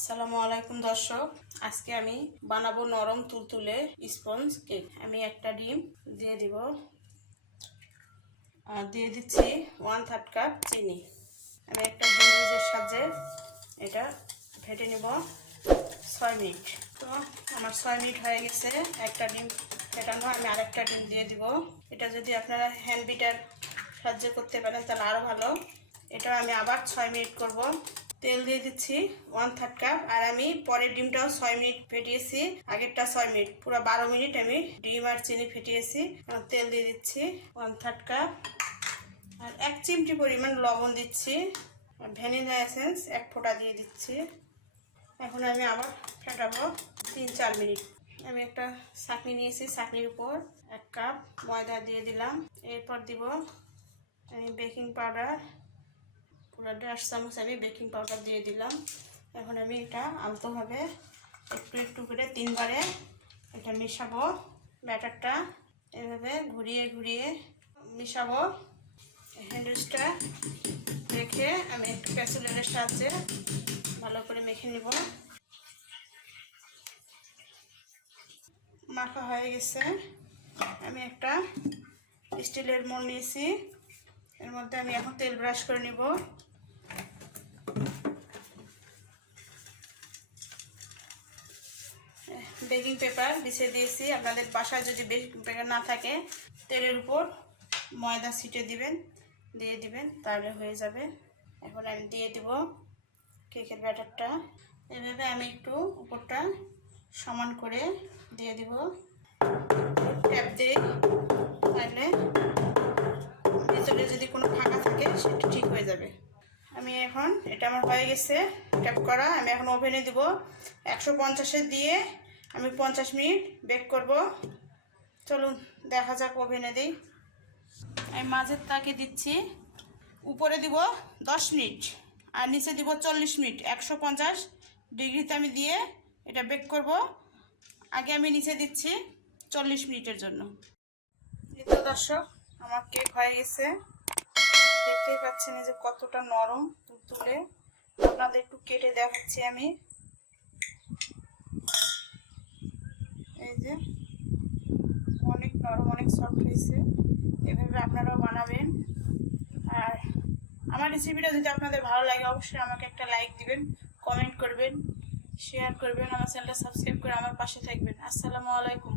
আসসালামু আলাইকুম দর্শক, আজকে আমি বানাবো নরম তুলতুলে স্পঞ্জ কেক। আমি একটা ডিম দিয়ে দিব, আর দিয়ে দিচ্ছি 1/3 কাপ চিনি। আমি একটা ডিমের সাহায্যে এটা ফেটে নিব 6 মিনিট। তো আমার 6 মিনিট হয়ে গেছে একটা ডিম ফেটানো। আমি আরেকটা ডিম দিয়ে দিব। এটা যদি আপনারা হ্যান্ড বিটার সাহায্যে করতে পারেন তাহলে আরও ভালো। এটা আমি আবার 6 মিনিট করব। তেল দিয়ে দিচ্ছি 1/3 কাপ। আর আমি পরের ডিমটাও 6 মিনিট ফেটিয়েছি, আগেরটা 6 মিনিট, পুরো 12 মিনিট আমি ডিম আর চিনি ফেটিয়েছি। তেল দিয়ে দিচ্ছি 1/3 কাপ, আর 1 চিমটি পরিমাণ লবণ দিচ্ছি, ভ্যানিলা এসেন্স 1 ফোঁটা দিয়ে দিচ্ছি। এখন আমি আবার ফেটাবো 3-4 মিনিট। আমি একটা ছাঁকনি নিয়েছি, ছাঁকনির উপর 1 কাপ ময়দা দিয়ে দিলাম। এরপর দিব আমি বেকিং পাউডার, পুরো 1.5 চামচ আমি বেকিং পাউডার দিয়ে দিলাম। এখন আমি এটা আলতোভাবে একটু একটু করে 3 বারে এটা মেশাবো। ব্যাটারটা এভাবে ঘুরিয়ে ঘুরিয়ে মেশাবো। হ্যান্ডউইচটা রেখে আমি একটু প্যাসেলের সাহায্যে ভালো করে মেখে নিব। মাখা হয়ে গেছে। আমি একটা স্টিলের মোল্ড নিয়েছি, এর মধ্যে আমি এখন তেল ব্রাশ করে নিব। বেকিং পেপার বিছিয়ে দিয়েছি। আপনাদের বাসায় যদি বেকিং পেপার না থাকে তেলের উপর ময়দা ছিটিয়ে দিবেন, তাহলে হয়ে যাবে। এখন আমি দিয়ে দিব কেকের ব্যাটারটা। এভাবে আমি একটু উপরটা সমান করে দিয়ে দিব, ট্যাপ দিয়ে, তাহলে ভিতরে যদি কোনো ফাঁকা থাকে সেটা ঠিক হয়ে যাবে। আমি এখন এটা আমার হয়ে গেছে ট্যাপ করা। আমি এখন ওভেনে দিব 150-এ দিয়ে আমি 50 মিনিট বেক করব। চলুন দেখা যাক ওভেনে দিই। আমি মাঝের তাকে দিচ্ছি, উপরে দিব 10 মিনিট আর নিচে দিব 40 মিনিট। 150 ডিগ্রিতে আমি দিয়ে এটা বেক করব। আগে আমি নিচে দিচ্ছি 40 মিনিটের জন্য। এই তো দর্শক, আমার কেক হয়ে গেছে। দেখতেই পাচ্ছেন এই যে কতটা নরম তুলতুলে। আপনাদের একটু কেটে দেখাচ্ছি আমি। এই যে অনেক নরম, অনেক সফট হয়েছে। এভাবে আপনারাও বানাবেন। আর আমার রেসিপিটা যদি আপনাদের ভালো লাগে অবশ্যই আমাকে একটা লাইক দিবেন, কমেন্ট করবেন, শেয়ার করবেন, আমার চ্যানেলটা সাবস্ক্রাইব করে আমার পাশে থাকবেন। আসসালামু আলাইকুম।